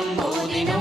மந்திரம் ஓதினோம்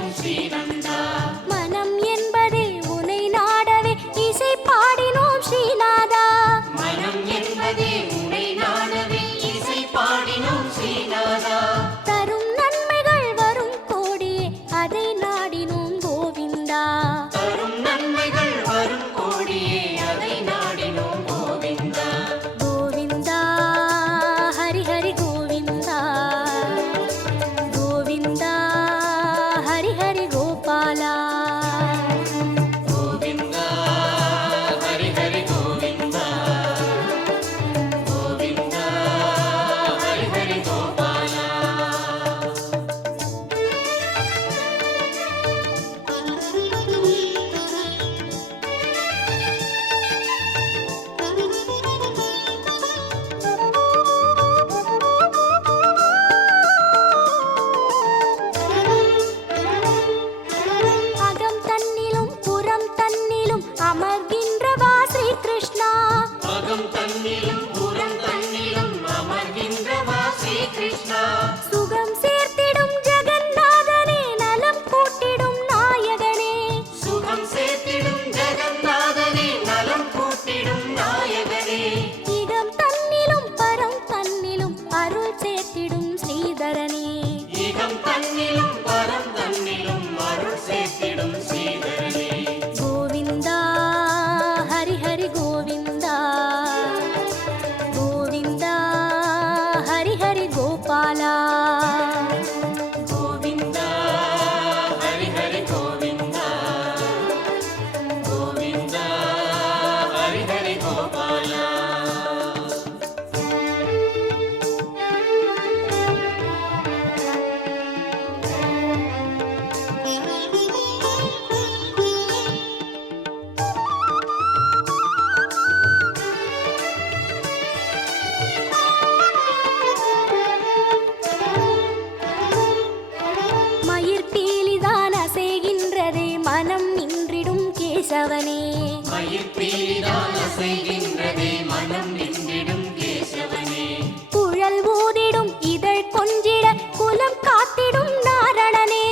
கேசவனே. மயிர்பீரிதான் அசைகின்றதே மனம் நின்றிடும் கேசவனே குழல் ஊதிடும் இதழ் கொஞ்சிட குலம் காத்திடும் நாரணனே.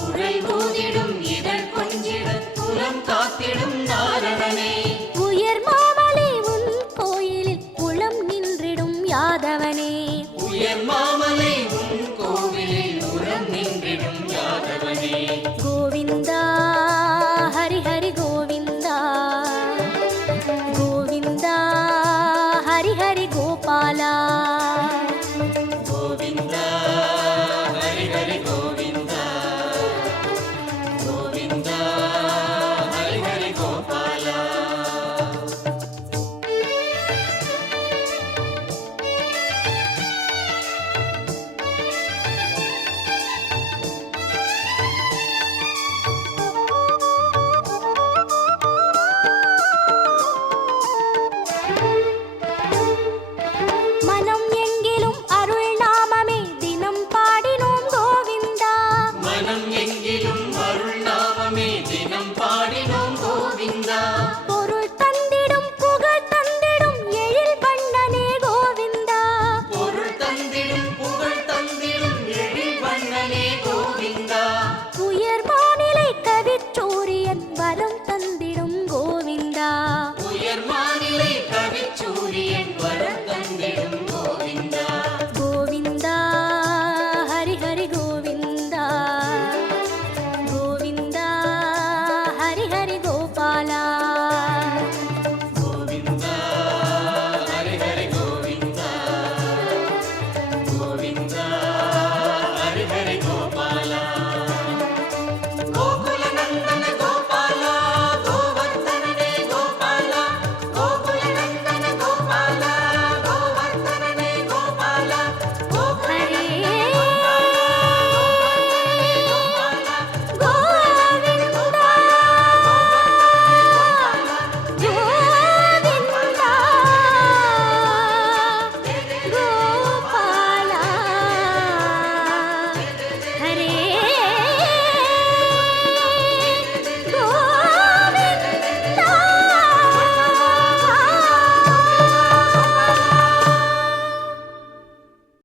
குழல் ஊதிடும் இதழ் கொஞ்சிட குலம் காத்திடும் நாரணனே.